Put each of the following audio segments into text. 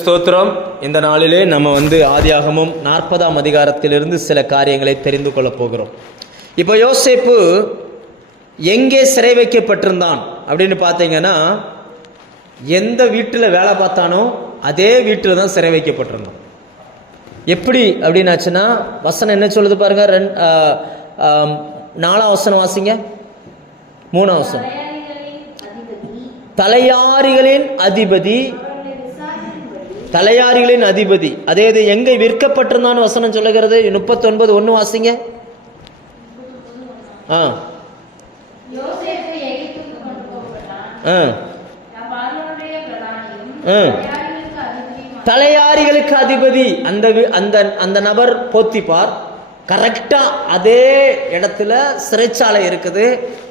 ஸ்தோத்திரம். இந்த நாளிலே நம்ம ஆதியாகமம் 40ஆம் அதிகாரத்திலிருந்து சில காரியங்களை தெரிந்து கொள்ள போகிறோம். இப்போ யோசேப்பு எங்கே சிறை வைக்கப்பட்டிருந்தான் அப்படின்னு பார்த்தீங்கன்னா, எந்த வீட்டில் வேலை பார்த்தானோ அதே வீட்டில் தான் சிறை வைக்கப்பட்டிருந்தான். எப்படி அப்படின்னாச்சுன்னா, வசனம் என்ன சொல்லுது பாருங்க. 4ஆம் வசனம் வாசிங்க. 3ஆம் வசனம். தலையாரிகளின் அதிபதி, தலையாரிகளின் அதிபதி. அதே இது எங்கே விற்கப்பட்டிருந்தான்னு வசனம் சொல்லுகிறது. 39:1 வாசிங்க. தலையாரிகளுக்கு அதிபதி அந்த நபர் போத்திபார். கரெக்டா அதே இடத்துல சிறைச்சாலை இருக்குது.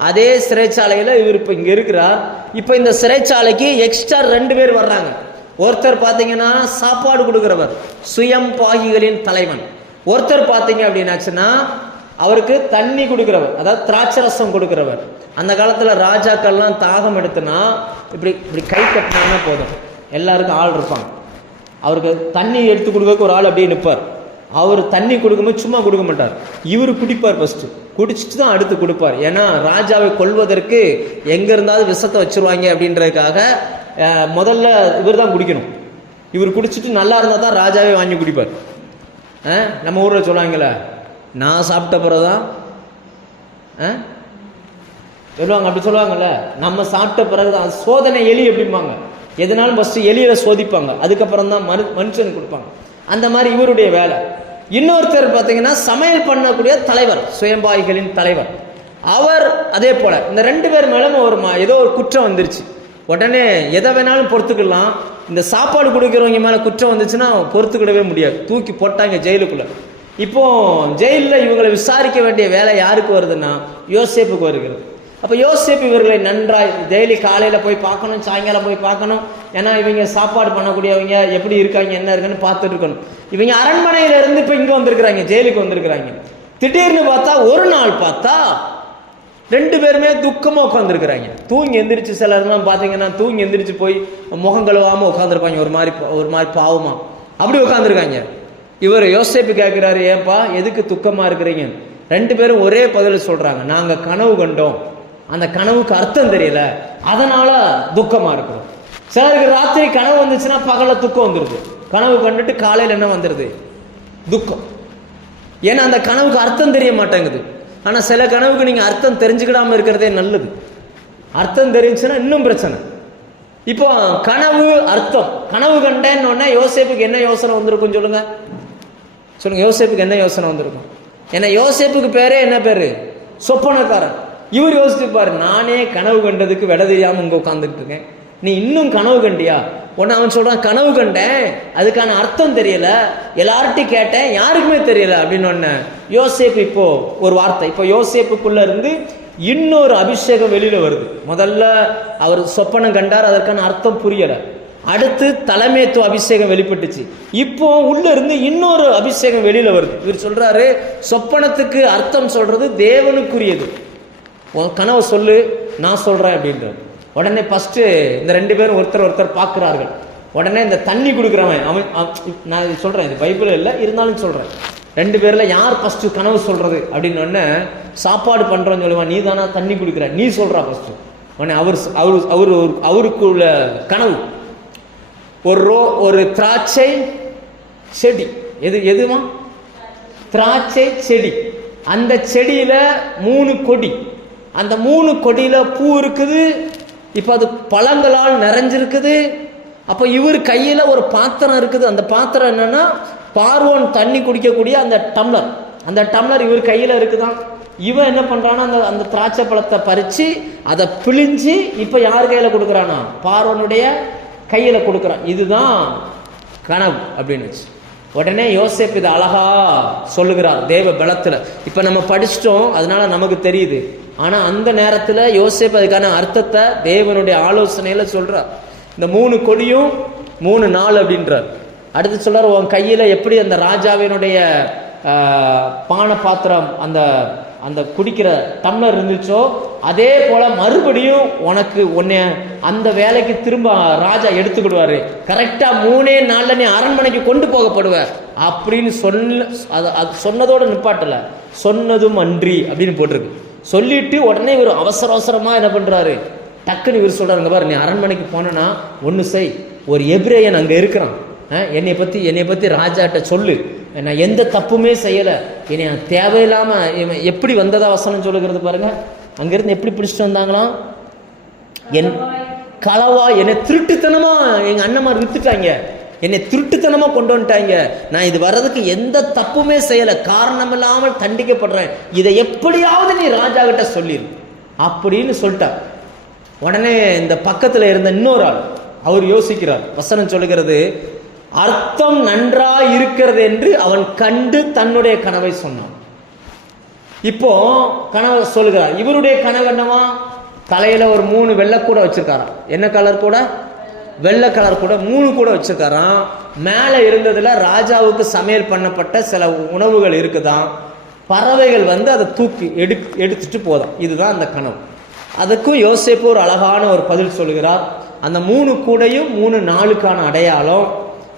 அதே சிறைச்சாலையில இவர் இப்ப இங்க இருக்கிறார். இப்ப இந்த சிறைச்சாலைக்கு எக்ஸ்ட்ரா 2 பேர் வர்றாங்க. ஒருத்தர் பார்த்தீங்கன்னா சாப்பாடு கொடுக்கிறவர், சுயம் பாகிகளின் தலைவன். ஒருத்தர் பார்த்தீங்க அப்படின்னாச்சுன்னா அவருக்கு தண்ணி கொடுக்கிறவர், அதாவது திராட்சை ரசம் கொடுக்கிறவர். அந்த காலத்தில் ராஜாக்கள்லாம் தாகம் எடுத்துனா இப்படி இப்படி கை கட்டினா போதும், எல்லாருக்கும் ஆள் இருப்பாங்க. அவருக்கு தண்ணி எடுத்து கொடுக்க ஒரு ஆள் அப்படியே நிற்பார். அவர் தண்ணி கொடுக்கும்போது சும்மா கொடுக்க மாட்டார், இவர் குடிப்பார். ஃபர்ஸ்ட் குடிச்சிட்டு தான் அடுத்து கொடுப்பார். ஏன்னா ராஜாவை கொல்வதற்கு எங்க இருந்தாலும் விஷத்தை வச்சிருவாங்க அப்படின்றதுக்காக முதல்ல இவர் தான் குடிக்கணும். இவர் குடிச்சிட்டு நல்லா இருந்தால் தான் ராஜாவே வாங்கி குடிப்பார். நம்ம ஊரில் சொல்லுவாங்கல்ல, நான் சாப்பிட்ட பிறகுதான் சொல்லுவாங்க, அப்படி சொல்லுவாங்கல்ல. நம்ம சாப்பிட்ட பிறகுதான் சோதனை எலி எப்படிம்பாங்க. எதனாலும் ஃபர்ஸ்ட் எலியில சோதிப்பாங்க, அதுக்கப்புறம் தான் மனுஷன் கொடுப்பாங்க. அந்த மாதிரி இவருடைய வேலை. இன்னொருத்தர் பார்த்தீங்கன்னா சமையல் பண்ணக்கூடிய தலைவர், சுயம்பாய்களின் தலைவர். அவர் அதே போல இந்த 2 பேர் மேலும் ஏதோ ஒரு குற்றம் வந்துருச்சு. உடனே எதை வேணாலும் பொறுத்துக்கலாம். இந்த சாப்பாடு கொடுக்குறவங்க மேல குற்றம் வந்துச்சுன்னா பொறுத்துக்கிடவே முடியாது, தூக்கி போட்டாங்க ஜெயிலுக்குள்ள. இப்போ ஜெயிலில் இவங்களை விசாரிக்க வேண்டிய வேலை யாருக்கு வருதுன்னா யோசேப்புக்கு வருகிறது. அப்போ யோசேப்பு இவர்களை நன்றாய் டெய்லி காலையில் போய் பார்க்கணும், சாயங்காலம் போய் பார்க்கணும். ஏன்னா இவங்க சாப்பாடு பண்ணக்கூடியவங்க எப்படி இருக்காங்க, என்ன இருக்குன்னு பார்த்துட்டு இருக்கணும். இவங்க அரண்மனையில இருந்து இப்போ இங்கே வந்திருக்கிறாங்க, ஜெயிலுக்கு வந்திருக்கிறாங்க. திடீர்னு பார்த்தா ஒரு நாள் பார்த்தா 2 பேருமே துக்கமாக உட்காந்துருக்குறாங்க. தூங்கி எந்திரிச்சு, சிலர்லாம் பார்த்தீங்கன்னா தூங்கி எந்திரிச்சு போய் முகம் கழுவாமல் உட்காந்துருப்பாங்க, ஒரு மாதிரி பாவமா அப்படி உட்காந்துருக்காங்க. இவர் யோசேப்பு கேட்கிறாரு, ஏன்பா எதுக்கு துக்கமா இருக்கிறீங்க? 2 பேரும் ஒரே பதில் சொல்றாங்க, நாங்க கனவு கண்டோம், அந்த கனவுக்கு அர்த்தம் தெரியல, அதனால துக்கமா இருக்கிறோம். சிலருக்கு ராத்திரி கனவு வந்துச்சுன்னா பகல துக்கம் வந்துருது, கனவு கண்டுட்டு காலையில் என்ன வந்துருது? துக்கம். ஏன்னா அந்த கனவுக்கு அர்த்தம் தெரிய மாட்டேங்குது. ஆனா சில கனவுக்கு நீங்க அர்த்தம் தெரிஞ்சுக்கிடாம இருக்கிறதே நல்லது. அர்த்தம் தெரிஞ்சுன்னா இன்னும் பிரச்சனை. இப்போ கனவு அர்த்தம், கனவு கண்டேன்னு யோசேப்புக்கு என்ன யோசனை வந்திருக்கும் சொல்லுங்க. யோசேப்புக்கு என்ன யோசனை வந்திருக்கும்? ஏன்னா யோசேப்புக்கு பேரே என்ன பேரு? சொப்பனக்காரன். இவர் யோசிச்சுப்பாரு, நானே கனவு கண்டதுக்கு விட தெரியாம இங்க உட்காந்துட்டு இருக்கேன், நீ இன்னும் கனவு கண்டியா? உடனே அவன் சொல்றான், கனவு கண்டேன், அதுக்கான அர்த்தம் தெரியல, எல்லார்ட்டையும் கேட்டேன், யாருக்குமே தெரியல அப்படின்னு. யோசேப்பு இப்போ ஒரு வார்த்தை, இப்போ யோசேப்புக்குள்ள இருந்து இன்னொரு அபிஷேகம் வெளியில வருது. முதல்ல அவர் சொப்பனம் கண்டார், அதற்கான அர்த்தம் புரியல. அடுத்து தலைமைத்துவ அபிஷேகம் வெளிப்பட்டுச்சு. இப்போ உள்ள இருந்து இன்னொரு அபிஷேகம் வெளியில வருது. இவர் சொல்றாரு, சொப்பனத்துக்கு அர்த்தம் சொல்றது தேவனுக்குரியது, கனவு சொல்லு, நான் சொல்றேன் அப்படின்றார். உடனே ஃபர்ஸ்ட் இந்த 2 பேரும் ஒருத்தர் பார்க்கிறார்கள். உடனே இந்த தண்ணி கொடுக்குறவன், நான் சொல்றேன், இது பைபிள் இல்லை இருந்தாலும் சொல்றேன், 2 பேர்ல யார் ஃபர்ஸ்ட் கனவு சொல்றது அப்படின்னு சாப்பாடு பண்றோன்னு சொல்லுவான், நீ தானா தண்ணி குடிக்கிற, நீ சொல்றா ஃபர்ஸ்ட். உடனே அவருக்குள்ள கனவு ஒரு திராட்சை செடி. எதுமா? திராட்சை செடி. அந்த செடியில 3 கொடி, அந்த 3 கொடியில பூ இருக்குது. இப்ப அது பழங்களால் நிறைஞ்சிருக்குது. அப்ப இவர் கையில ஒரு பாத்திரம் இருக்குது. அந்த பாத்திரம் என்னன்னா பார்வோன் தண்ணி குடிக்கக்கூடிய அந்த டம்ளர். அந்த டம்ளர் இவர் கையில இருக்குதான். இவன் என்ன பண்றானா, அந்த திராட்சை பழத்தை பறிச்சு அதை பிழிஞ்சு இப்ப யார் கையில கொடுக்குறானா? பார்வோனுடைய கையில கொடுக்குறான். இதுதான் கனவு அப்படின்னு. உடனே யோசேப்பு இதை அழகா சொல்லுகிறார் தேவ பலத்துல. இப்ப நம்ம படிச்சிட்டோம், அதனால நமக்கு தெரியுது. ஆனா அந்த நேரத்துல யோசேப்பு அதுக்கான அர்த்தத்தை தேவனுடைய ஆலோசனையில சொல்றார். இந்த 3 கொடியும் 3 நாள் அப்படின்றார். அடுத்து சொல்றார், உன் கையில எப்படி அந்த ராஜாவினுடைய பான பாத்திரம், அந்த அந்த குடிக்கிற டம்ளர் இருந்துச்சோ அதே போல மறுபடியும் உன்னை அந்த வேலைக்கு திரும்ப ராஜா எடுத்துக்கிடுவாரு. கரெக்டா 3 நாள்ல நீ அரண்மனைக்கு கொண்டு போகப்படுவ அப்படின்னு சொன்னதோட நிப்பாட்டல, சொன்னதும் அன்றி அப்படின்னு போட்டிருக்கு. சொல்லிட்டு உடனே இவர் அவசரமா என்ன பண்றாரு, டக்குன்னு இவர் சொல்றாருங்க பாரு, நீ அரண்மனைக்கு போனா ஒன்னு செய், ஒரு எபிரேயன் அங்க இருக்கிறான், என்னை பத்தி ராஜாட்ட சொல்லு, நான் எந்த தப்புமே செய்யல, என்னை தேவையில்லாம எப்படி வந்ததா வசனம் சொல்லுகிறது பாருங்க. அங்கிருந்து எப்படி பிடிச்சிட்டு வந்தாங்களாம், என் களவா என்னை திருட்டுத்தனமா எங்க அண்ணன்மார் வித்துட்டாங்க, என்னை திருட்டுத்தனமா கொண்டு வந்துட்டாங்க, நான் இது வர்றதுக்கு எந்த தப்புமே செய்யல, காரணம் இல்லாமல் தண்டிக்கப்படுறேன், இதை எப்படியாவது நீ ராஜா கிட்ட சொல்லிரு அப்படின்னு சொல்லிட்டார். உடனே இந்த பக்கத்துல இருந்த இன்னொரு ஆள் அவர் யோசிக்கிறார். வசனம் சொல்லுகிறது, அர்த்தம் நன்றா இருக்கிறது என்று அவன் கண்டு தன்னுடைய கனவை சொன்னான். இப்போ கனவை சொல்லுகிறார். இவருடைய கனவு என்னவா, தலையில ஒரு 3 வெள்ளை கூட வச்சிருக்காராம். என்ன கலர் கூட, வெள்ளை கலர் கூட 3 கூட வச்சிருக்காராம். மேல இருந்ததுல ராஜாவுக்கு சமையல் பண்ணப்பட்ட சில உணவுகள் இருக்குதான், பறவைகள் அதை தூக்கி எடுத்துட்டு போதாம். இதுதான் அந்த கனவு. அதுக்கும் யோசேப்பு ஒரு அழகான ஒரு பதில் சொல்லுகிறார். அந்த 3 கூடையும் 3 நாளுக்கான அடையாளம்.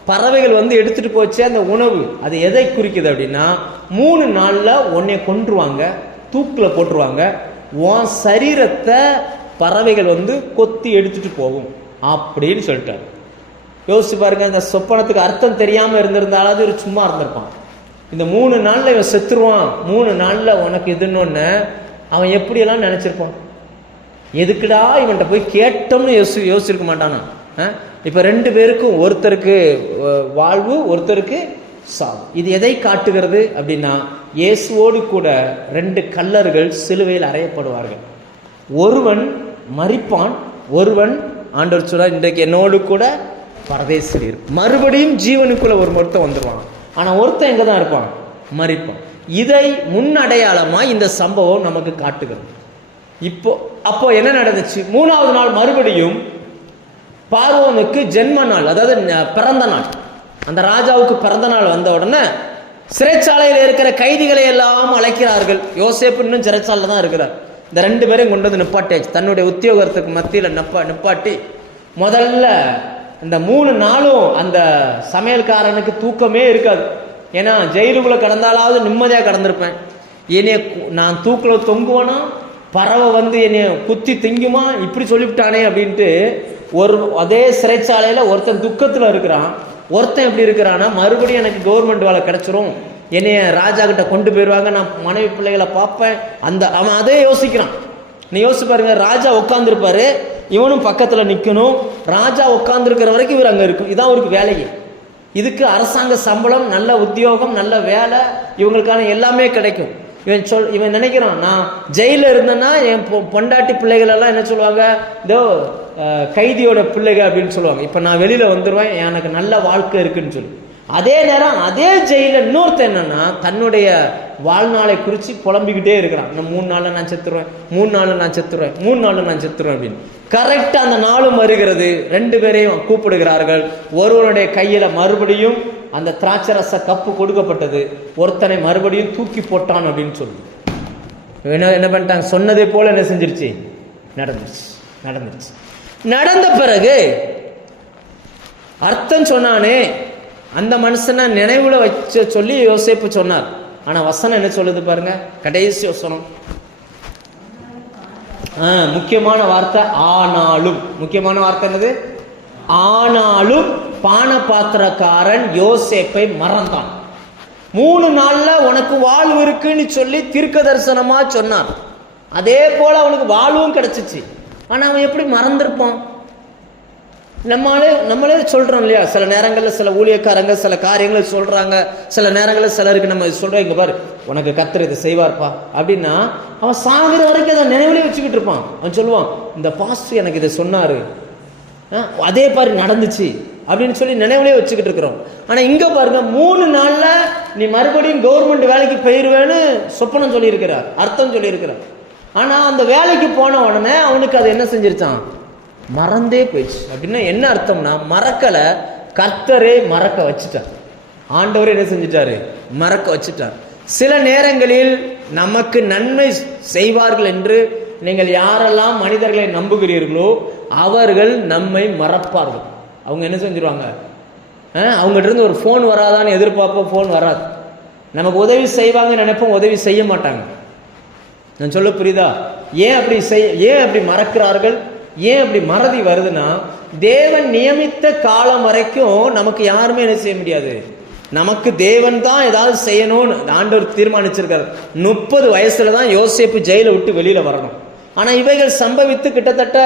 பறவைகள் எடுத்துட்டு போச்சு அந்த உணவு, அது எதை குறிக்குது அப்படின்னா 3 நாள்ல உன்னை கொன்றுவாங்க, தூக்குல போட்டுருவாங்க, உன் சரீரத்தை பறவைகள் கொத்தி எடுத்துட்டு போகும் அப்படின்னு சொல்லிட்டாரு. யோசிச்சு பாருங்க, இந்த சொப்பனத்துக்கு அர்த்தம் தெரியாம இருந்திருந்தாலும் ஒரு சும்மா இருந்திருப்பான். இந்த 3 நாள்ல இவன் செத்துருவான், 3 நாள்ல உனக்கு இதுன்னு அவன் எப்படியெல்லாம் நினைச்சிருப்பான். எதுக்குடா இவன்கிட்ட போய் கேட்டோம்னு யோசிச்சிருக்க மாட்டானா. இப்ப 2 பேருக்கும், ஒருத்தருக்கு வாழ்வு, ஒருத்தருக்கு சாவு. இது எதை காட்டுகிறது அப்படின்னா, இயேசுவோடு கூட 2 கள்ளர்கள் சிலுவையில் அறையப்படுவார்கள். ஒருவன் மரிப்பான், ஒருவன் ஆண்டவர் சொல்றார், இன்றைக்கு என்னோடு கூட பரதேசில் மறுபடியும் ஜீவனுக்குள்ள ஒருத்தன் வந்துருவான். ஆனா ஒருத்தன் எங்க தான் இருப்பான், மரிப்பான். இதை முன்னடையாளமா இந்த சம்பவம் நமக்கு காட்டுகிறது. அப்போ என்ன நடந்துச்சு, 3வது நாள் மறுபடியும் பார்வோனுக்கு ஜென்ம நாள், அதாவது பிறந்த நாள், அந்த ராஜாவுக்கு பிறந்த நாள் வந்த உடனே சிறைச்சாலையில் இருக்கிற கைதிகளை எல்லாம் அழைக்கிறார்கள். யோசேப்பு இன்னும் சிறைச்சாலையில் தான் இருக்கிறார். இந்த 2 பேரையும் கொண்டு நிப்பாட்டியாச்சு. தன்னுடைய உத்தியோகத்துக்கு மத்தியில் நிப்பாட்டி முதல்ல இந்த 3 நாளும் அந்த சமையல்காரனுக்கு தூக்கமே இருக்காது. ஏன்னா ஜெயிலுக்குள்ள கடந்தாலாவது நிம்மதியா கடந்திருப்பேன், என்னைய நான் தூக்குல தொங்குவானா, பறவை என்னைய குத்தி திங்குமா, இப்படி சொல்லிவிட்டானே அப்படின்ட்டு அதே சிறைச்சாலையில ஒருத்தன் துக்கத்துல இருக்கிறான், ஒருத்தன் எப்படி இருக்கிறான்னா மறுபடியும் எனக்கு கவர்மெண்ட் வேலை கிடைச்சிரும், என்னைய ராஜா கிட்ட கொண்டு போயிடுவாங்க, நான் மனைவி பிள்ளைகளை பார்ப்பேன், அவன் அதே யோசிக்கிறான். நீ யோசிச்சு பாருங்க, ராஜா உட்காந்துருப்பாரு, இவனும் பக்கத்துல நிக்கணும், ராஜா உட்கார்ந்து இருக்கிற வரைக்கும் இவர் அங்க இருக்கும், இதான் அவருக்கு வேலையே. இதுக்கு அரசாங்க சம்பளம், நல்ல உத்தியோகம், நல்ல வேலை, இவங்களுக்கான எல்லாமே கிடைக்கும். இவன் நினைக்கிறான், நான் ஜெயில இருந்தேன்னா என் பொண்டாட்டி பிள்ளைகள் எல்லாம் என்ன சொல்லுவாங்க, இதோ கைதியோட பிள்ளைகள் அப்படின்னு சொல்லுவாங்க, இப்ப நான் வெளியில வந்துருவேன், எனக்கு நல்ல வாழ்க்கை இருக்குன்னு சொல்லி. அதே நேரம் அதே ஜெயில இன்னொருத்த என்னன்னா தன்னுடைய வாழ்நாளை குறிச்சு புலம்பிக்கிட்டே இருக்கிறான். இன்னும் 3 நாள்ல நான் செத்துருவேன், 3 நாள்ல நான் செத்துருவேன், 3 நாள்ல நான் செத்துருவேன் அப்படின்னு. கரெக்டா அந்த நாளும் வருகிறது. 2 பேரையும் கூப்பிடுகிறார்கள். ஒருவனுடைய கையில மறுபடியும் அந்த திராட்சரச கப்பு கொடுக்கப்பட்டது, ஒருத்தனை மறுபடியும் தூக்கி போட்டான் அப்படின்னு சொல்லி என்ன பண்ணிட்டாங்க, சொன்னதே போல என்ன செஞ்சிருச்சு, நடந்துருச்சு. நடந்த பிறகு அர்த்தம் சொன்னானே அந்த மனுஷனை நினைவுல வச்சு சொல்லி யோசேப்பு சொன்னார். ஆனா வசனம் என்ன சொல்லுது பாருங்க, கடைசி வசனம், முக்கியமான வார்த்தை ஆனாலும். முக்கியமான வார்த்தை என்னது, ஆனாலும் பான பாத்திரக்காரன் யோசேப்பை மறந்தான். 3 நாள்ல உனக்கு வாழ்வு இருக்குன்னு சொல்லி தீர்க்க தரிசனமா சொன்னான். அதே போல அவனுக்கு வாழ்வும் கிடைச்சிச்சு. ஆனா அவன் எப்படி மறந்திருப்பான்? நம்மளே சொல்றோம் இல்லையா, சில நேரங்களில் சில ஊழியக்காரங்க சில காரியங்களை சொல்றாங்க, சில நேரங்களில் சிலருக்கு நம்ம சொல்றோம், இங்க பாரு உனக்கு கர்த்தர் இதை செய்வார்ப்பா அப்படின்னா அவன் சாகிற வரைக்கும் அதை நினைவுலேயே வச்சுக்கிட்டு இருப்பான். அவன் சொல்லுவான், இந்த பாஸ்டர் எனக்கு இதை சொன்னாரு, அதே பாரு நடந்துச்சு அப்படின்னு சொல்லி நினைவுலேயே வச்சுக்கிட்டு இருக்கிறோம். ஆனா இங்க பாருங்க, 3 நாள்ல நீ மறுபடியும் கவர்மெண்ட் வேலைக்கு போயிருவேன்னு சொப்பனம் சொல்லியிருக்கிறார், அர்த்தம் சொல்லியிருக்கிறார். ஆனா அந்த வேலைக்கு போன உடனே அவனுக்கு அது என்ன செஞ்சிருச்சான், மறந்தே போயிடுச்சு. அப்படின்னா என்ன அர்த்தம்னா, மறக்கல, கர்த்தரே மறக்க வச்சுட்டார். ஆண்டவரே என்ன செஞ்சிட்டாரு, மறக்க வச்சுட்டார். சில நேரங்களில் நமக்கு நன்மை செய்வார்கள் என்று நீங்கள் யாரெல்லாம் மனிதர்களை நம்புகிறீர்களோ அவர்கள் நம்மை மறப்பார்கள். அவங்க என்ன செஞ்சிருவாங்க, அவங்ககிட்ட இருந்து ஒரு ஃபோன் வராதான்னு எதிர்பார்ப்போம், ஃபோன் வராது. நமக்கு உதவி செய்வாங்கன்னு நினைப்போம், உதவி செய்ய மாட்டாங்க. நான் சொல்ல புரியுதா? ஏன் அப்படி மறக்கிறார்கள்? ஏன் அப்படி மறதி வருதுன்னா, தேவன் நியமித்த காலம் வரைக்கும் நமக்கு யாருமே என்ன செய்ய முடியாது. நமக்கு தேவன் தான் ஏதாவது செய்யணும்னு ஆண்டவர் தீர்மானிச்சிருக்காரு. 30 வயசுல தான் யோசேப்பு ஜெயில விட்டு வெளியில வரணும். ஆனா இவைகள் சம்பவித்து கிட்டத்தட்ட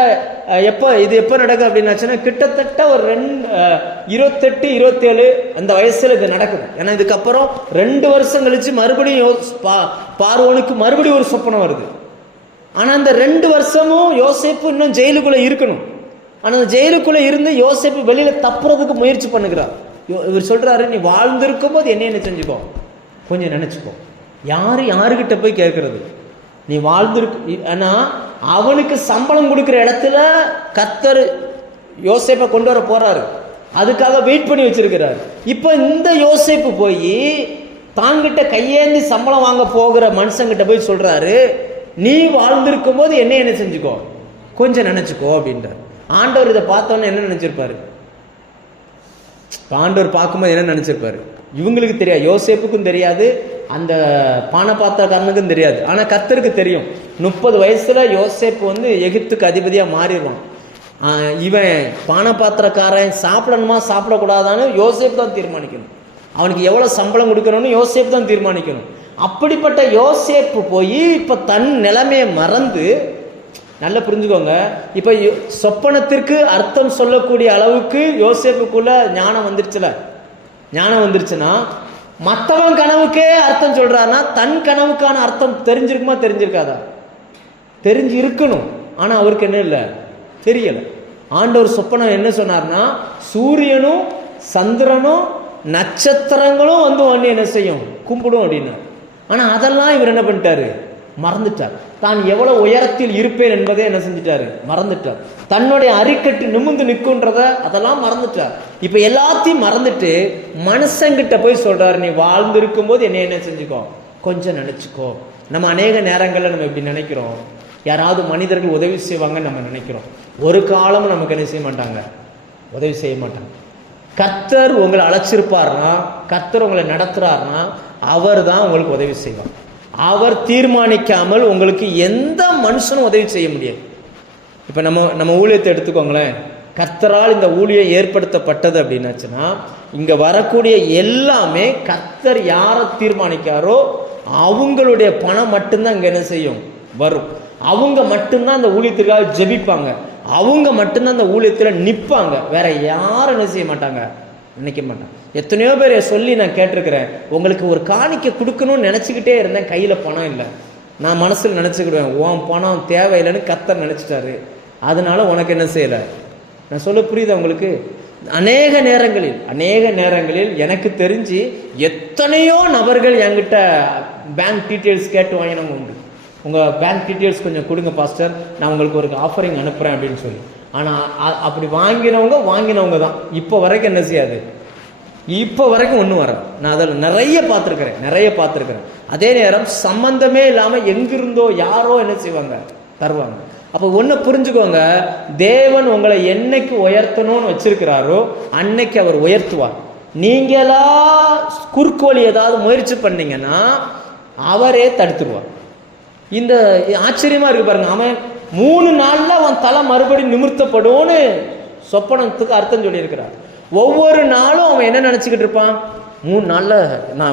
எப்ப நடக்குது அப்படின்னாச்சுன்னா, கிட்டத்தட்ட ஒரு 28, 27 அந்த வயசுல இது நடக்குது. ஏன்னா இதுக்கப்புறம் 2 வருஷம் கழிச்சு மறுபடியும் பார்வோனுக்கு மறுபடியும் ஒரு சொப்பனம் வருது. ஆனா அந்த 2 வருஷமும் யோசேப்பு இன்னும் ஜெயிலுக்குள்ள இருக்கணும். ஆனா அந்த ஜெயிலுக்குள்ள இருந்து யோசேப்பு வெளியில தப்புறதுக்கு முயற்சி பண்ணுகிறார். இவர் சொல்றாரு, நீ வாழ்ந்திருக்கும் போது என்ன செஞ்சுக்கோ, கொஞ்சம் நினைச்சுக்கோ. யாருகிட்ட போய் கேட்கறது? நீ வாழ்ந்திருக்கு. ஆனா அவனுக்கு சம்பளம் கொடுக்கிற இடத்துல கர்த்தர் யோசேப்பை கொண்டு வர போறாரு. அதுக்காக வெயிட் பண்ணி வச்சிருக்கிறார். இப்ப இந்த யோசேப்பு போய் தாங்கிட்ட கையேந்தி சம்பளம் வாங்க போகிற மனுஷங்கிட்ட போய் சொல்றாரு, நீ வாழ்ந்திருக்கும் போது என்ன செஞ்சுக்கோ, கொஞ்சம் நினைச்சுக்கோ அப்படின்றார். ஆண்டவர் இதை பார்த்தோன்னு என்ன நினைச்சிருப்பாரு? ஆண்டவர் பார்க்கும்போது என்ன நினைச்சிருப்பாரு? இவங்களுக்கு தெரியாது, யோசேப்புக்கும் தெரியாது, அந்த பானபாத்திரக்காரனுக்கும் தெரியாது. ஆனா கர்த்தருக்கு தெரியும். 30 வயசுல யோசேப்பு எகிப்துக்கு அதிபதியா மாறிடுவான். இவன் பானபாத்திரக்காரன் சாப்பிடணுமா சாப்பிடக்கூடாதான்னு யோசேப்பு தான் தீர்மானிக்கணும். அவனுக்கு எவ்வளவு சம்பளம் கொடுக்கணும்னு யோசேப்பு தான் தீர்மானிக்கணும். அப்படிப்பட்ட யோசேப்பு போய் இப்ப தன் நிலைமையை மறந்து, நல்லா புரிஞ்சுக்கோங்க, இப்ப சொப்பனத்திற்கு அர்த்தம் சொல்லக்கூடிய அளவுக்கு யோசேப்புக்குள்ள ஞானம் வந்துருச்சுன்னா, மற்றவன் கனவுக்கே அர்த்தம் சொல்றாருன்னா தன் கனவுக்கான அர்த்தம் தெரிஞ்சிருக்குமா தெரிஞ்சிருக்காதா? தெரிஞ்சு இருக்கணும். ஆனா அவருக்கு என்ன இல்லை, தெரியல. ஆண்டவர் சொப்பனம் என்ன சொன்னார்னா, சூரியனும் சந்திரனும் நட்சத்திரங்களும் என்ன செய்யும், கும்பிடும் அப்படின்னு. ஆனா அதெல்லாம் இவர் என்ன பண்ணிட்டாரு, மறந்துட்டார். தான் எவ்வளவு உயரத்தில் இருப்பேன் என்பதை என்ன செஞ்சிட்டாரு, மறந்துட்டார். தன்னுடைய அரிக்கட்டு நிமிர்ந்து நிற்குன்றத அதெல்லாம் மறந்துட்டார். இப்ப எல்லாத்தையும் மறந்துட்டு மனுஷங்கிட்ட போய் சொல்றாரு, நீ வாழ்ந்திருக்கும் போது என்ன செஞ்சுக்கோ, கொஞ்சம் நினைச்சுக்கோ. நம்ம அநேக நேரங்கள்ல நம்ம இப்படி நினைக்கிறோம், யாராவது மனிதர்கள் உதவி செய்வாங்கன்னு நம்ம நினைக்கிறோம். ஒரு காலமும் நமக்கு என்ன செய்ய மாட்டாங்க, உதவி செய்ய மாட்டாங்க. கர்த்தர் உங்களை அழைச்சிருப்பார்னா, கர்த்தர் உங்களை நடத்துறாருன்னா அவர் தான் உங்களுக்கு உதவி செய்வார். அவர் தீர்மானிக்காமல் உங்களுக்கு எந்த மனுஷனும் உதவி செய்ய முடியாது. இப்ப நம்ம ஊழியத்தை எடுத்துக்கோங்களேன். கர்த்தரால் இந்த ஊழியம் ஏற்படுத்தப்பட்டது அப்படின்னாச்சுன்னா, இங்க வரக்கூடிய எல்லாமே கர்த்தர் யாரை தீர்மானிக்காரோ அவங்களுடைய பணம் மட்டும்தான் இங்க என்ன செய்யும், வரும். அவங்க மட்டும்தான் அந்த ஊழியத்திற்காக ஜெபிப்பாங்க, அவங்க மட்டும்தான் அந்த ஊழியத்துல நிற்பாங்க. வேற யாரும் என்ன செய்ய மாட்டாங்க, நினைக்க மாட்டாங்க. எத்தனையோ பேர் சொல்லி நான் கேட்டிருக்கிறேன், உங்களுக்கு ஒரு காணிக்கை கொடுக்கணும்னு நினைச்சுக்கிட்டே இருந்தேன், கையில பணம் இல்லை. நான் மனசுல நினைச்சுக்கிடுவேன், உன் பணம் தேவையில்லைன்னு கர்த்தர் நினைச்சிட்டாரு, அதனால உனக்கு என்ன செய்யல. நான் சொல்ல புரியுது உங்களுக்கு? அநேக நேரங்களில் எனக்கு தெரிஞ்சு எத்தனையோ நபர்கள் என்கிட்ட பேங்க் டீட்டெயில்ஸ் கேட்டு வாங்கினவங்க உண்டு. உங்க பேங்க் டீட்டெயில்ஸ் கொஞ்சம் கொடுங்க பாஸ்டர், நான் உங்களுக்கு ஒரு ஆஃபரிங் அனுப்புறேன் அப்படின்னு சொல்லி. ஆனா அப்படி வாங்கினவங்க தான் இப்போ வரைக்கும் என்ன செய்யாது, இப்போ வரைக்கும் ஒன்றும் வர. நான் அதில் நிறைய பார்த்துருக்கிறேன். அதே நேரம் சம்பந்தமே இல்லாமல் எங்கிருந்தோ யாரோ என்ன செய்வாங்க, தருவாங்க. அப்போ ஒன்று புரிஞ்சுக்கோங்க, தேவன் உங்களை என்னைக்கு உயர்த்தணும்னு வச்சிருக்கிறாரோ அன்னைக்கு அவர் உயர்த்துவார். நீங்களா குறுக்கு வழி ஏதாவது முயற்சி பண்ணீங்கன்னா அவரே தடுத்துருவார். இந்த ஆச்சரியமா இருக்கு பாருங்க, அவன் 3 நாள்ல அவன் தலை மறுபடியும் நிமிர்த்தப்படும்னு சொப்பனத்துக்கு அர்த்தம் சொல்லி இருக்கிறார். ஒவ்வொரு நாளும் அவன் என்ன நினைச்சுக்கிட்டு இருப்பான், 3 நாள்ல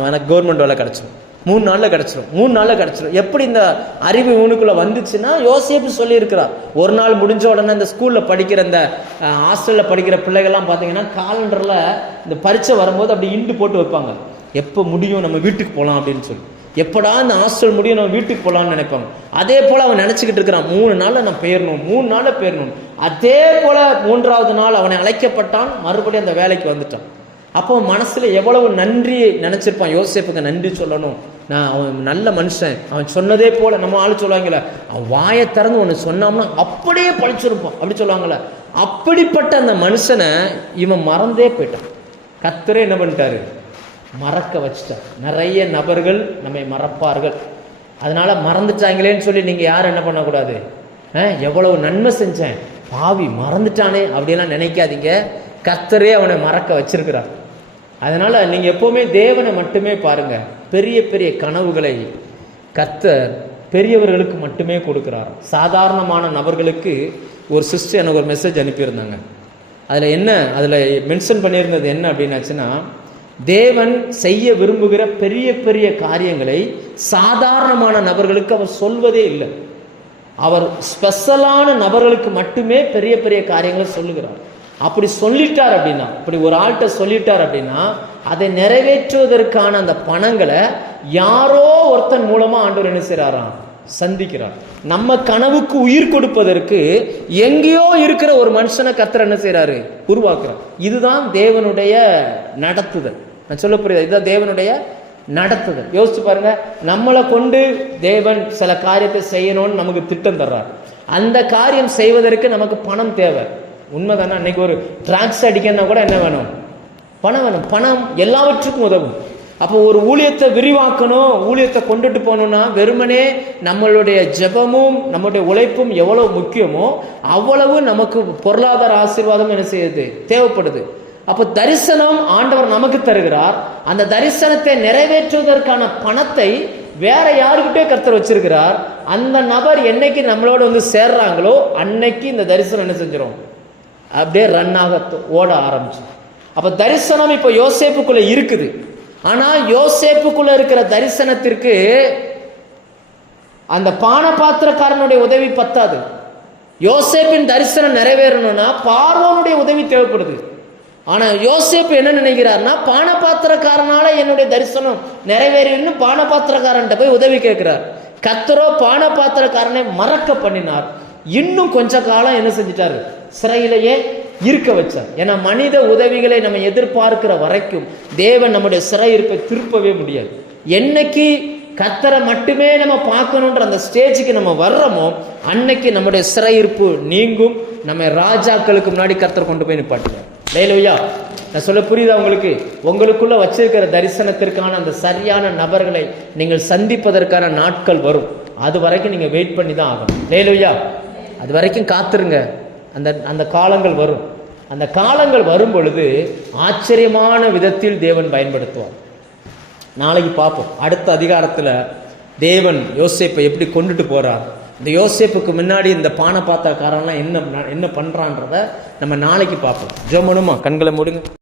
எனக்கு கவர்மெண்ட் வேலை கிடைச்சிடும், 3 நாள்ல கிடைச்சிடும். எப்படி இந்த அறிவு இவனுக்குள்ள வந்துச்சுன்னா, யோசேப்பு சொல்லி இருக்கிறார். ஒரு நாள் முடிஞ்ச உடனே இந்த ஸ்கூல்ல படிக்கிற இந்த ஹாஸ்டல்ல படிக்கிற பிள்ளைகள்லாம் பார்த்தீங்கன்னா காலண்டர்ல இந்த பரீட்சை வரும்போது அப்படி இண்டு போட்டு வைப்பாங்க, எப்போ முடியும் நம்ம வீட்டுக்கு போகலாம் அப்படின்னு சொல்லி. எப்படா இந்த ஹாஸ்டல் முடியும் நம்ம வீட்டுக்கு போகலான்னு நினைப்பாங்க. அதே போல அவன் நினைச்சுக்கிட்டு இருக்கிறான், 3 நாள்ல நான் போயிடணும், 3 நாள்ல போயிடணும். அதே போல 3ஆவது நாள் அவனை அழைக்கப்பட்டான், மறுபடியும் அந்த வேலைக்கு வந்துட்டான். அப்போ மனசுல எவ்வளவு நன்றி நினைச்சிருப்பான். யோசேப்புக்கு நன்றி சொல்லணும், நான் அவன் நல்ல மனுஷன், அவன் சொன்னதே போல. நம்ம ஆளு சொல்லுவாங்கல்ல, அவன் வாயை திறந்து ஒன்று சொன்னோம்னா அப்படியே பழிச்சிருப்பான் அப்படி சொல்லுவாங்கல்ல. அப்படிப்பட்ட அந்த மனுஷனை இவன் மறந்தே போயிட்டான். கர்த்தரே என்ன பண்ணிட்டாரு, மறக்க வச்சுட்டார். நிறைய நபர்கள் நம்மை மறப்பார்கள். அதனால மறந்துட்டாங்களேன்னு சொல்லி நீங்க யாரும் என்ன பண்ணக்கூடாது, எவ்வளவு நன்மை செஞ்சேன் பாவி மறந்துட்டானே அப்படியெல்லாம் நினைக்காதீங்க. கர்த்தரே அவனை மறக்க வச்சிருக்கிறார். அதனால நீங்க எப்பவுமே தேவனை மட்டுமே பாருங்க. பெரிய பெரிய கனவுகளை கர்த்தர் பெரியவர்களுக்கு மட்டுமே கொடுக்கிறார். சாதாரணமான நபர்களுக்கு ஒரு சிஸ்டர் எனக்கு ஒரு மெசேஜ் அனுப்பியிருந்தாங்க. அதில் மென்ஷன் பண்ணியிருந்தது என்ன அப்படின்னாச்சுன்னா, தேவன் செய்ய விரும்புகிற பெரிய பெரிய காரியங்களை சாதாரணமான நபர்களுக்கு அவர் சொல்வதே இல்லை. அவர் ஸ்பெஷலான நபர்களுக்கு மட்டுமே பெரிய பெரிய காரியங்களை சொல்லுகிறார். அப்படி சொல்லிட்டார் அப்படின்னா, அப்படி ஒரு ஆள்கிட்ட சொல்லிட்டார் அப்படின்னா, அதை நிறைவேற்றுவதற்கான அந்த பணங்களை யாரோ ஒருத்தன் மூலமா ஆண்டவர் என்ன செய்றாராம், சந்திக்கிறார். நம்ம கனவுக்கு உயிர் கொடுப்பதற்கு எங்கேயோ இருக்கிற ஒரு மனுஷனை கர்த்தர் என்ன செய்யறாரு, உருவாக்குறார். இதுதான் தேவனுடைய நடத்துதல். நான் சொல்ல புரியுதா? இதுதான் தேவனுடைய நடத்துதல். யோசிச்சு பாருங்க, நம்மளை கொண்டு தேவன் சில காரியத்தை செய்யணும்னு நமக்கு திட்டம் தர்றார். அந்த காரியம் செய்வதற்கு நமக்கு பணம் தேவை. உண்மைதானே? அன்னைக்கு ஒரு டிராக்ஸ் அடிக்கணும்னா கூட என்ன வேணும், பணம் வேணும். பணம் எல்லாவற்றுக்கும் உதவும். அப்போ ஒரு ஊழியத்தை விரிவாக்கணும், ஊழியத்தை கொண்டுட்டு போகணும்னா வெறுமனே நம்மளுடைய ஜெபமும் நம்மளுடைய உழைப்பும் எவ்வளவு முக்கியமோ அவ்வளவு நமக்கு பொருளாதார ஆசீர்வாதம் என்ன செய்யுது, தேவைப்படுது. அப்போ தரிசனம் ஆண்டவர் நமக்கு தருகிறார். அந்த தரிசனத்தை நிறைவேற்றுவதற்கான பணத்தை வேற யாருக்கிட்டே கர்த்தர் வச்சிருக்கிறார். அந்த நபர் என்னைக்கு நம்மளோட வந்து சேர்றாங்களோ அன்னைக்கு இந்த தரிசனம் என்ன செஞ்சிடும், அப்படியே ரன் ஆக ஓட ஆரம்பிச்சு. அப்ப தரிசனம் இப்ப யோசேப்புக்குள்ள இருக்குது. ஆனா யோசேப்புக்குள்ள இருக்கிற தரிசனத்திற்கு அந்த பானபாத்திரக்காரனுடைய உதவி பத்தாது. யோசேப்பின் தரிசனம் நிறைவேறணும்னா பார்வோனுடைய உதவி தேவைப்படுது. ஆனா யோசேப்பு என்ன நினைக்கிறார்னா, பானபாத்திரக்காரனால என்னுடைய தரிசனம் நிறைவேறின்னு பானபாத்திரக்காரன் போய் உதவி கேட்கிறார். கர்த்தரோ பானபாத்திரக்காரனை மறக்க பண்ணினார். இன்னும் கொஞ்ச காலம் என்ன செஞ்சிட்டாரு, சிறையிலேயே இருக்க வச்சார். ஏன்னா மனித உதவிகளை நம்ம எதிர்பார்க்கிற வரைக்கும் தேவன் நம்முடைய சிறையிருப்பை திருப்பவே முடியாது. என்னைக்கு கர்த்தரை மட்டுமே நம்ம பார்க்கணுன்ற அந்த ஸ்டேஜுக்கு நம்ம வர்றோமோ அன்னைக்கு நம்முடைய சிறையிருப்பு நீங்கும். நம்ம ராஜாக்களுக்கு முன்னாடி கர்த்தர் கொண்டு போய் நிப்பாட்டுவார். லேலூயா. நான் சொல்ல புரியுதா உங்களுக்கு? உங்களுக்குள்ள வச்சிருக்கிற தரிசனத்திற்கான அந்த சரியான நபர்களை நீங்கள் சந்திப்பதற்கான நாட்கள் வரும். அது வரைக்கும் நீங்க வெயிட் பண்ணி தான் ஆகணும். லேலூயா. அது வரைக்கும் காத்துருங்க. அந்த காலங்கள் வரும். அந்த காலங்கள் வரும் பொழுது ஆச்சரியமான விதத்தில் தேவன் பயன்படுத்துவார். நாளைக்கு பார்ப்போம். அடுத்த அதிகாரத்துல தேவன் யோசேப்பை எப்படி கொண்டுட்டு போறார், இந்த யோசேப்புக்கு முன்னாடி இந்த பானபாத்திரக்காரன்லாம் என்ன பண்றான்றத நம்ம நாளைக்கு பார்ப்போம். ஜெபம் பண்ணுமா? கண்களை மூடுங்க.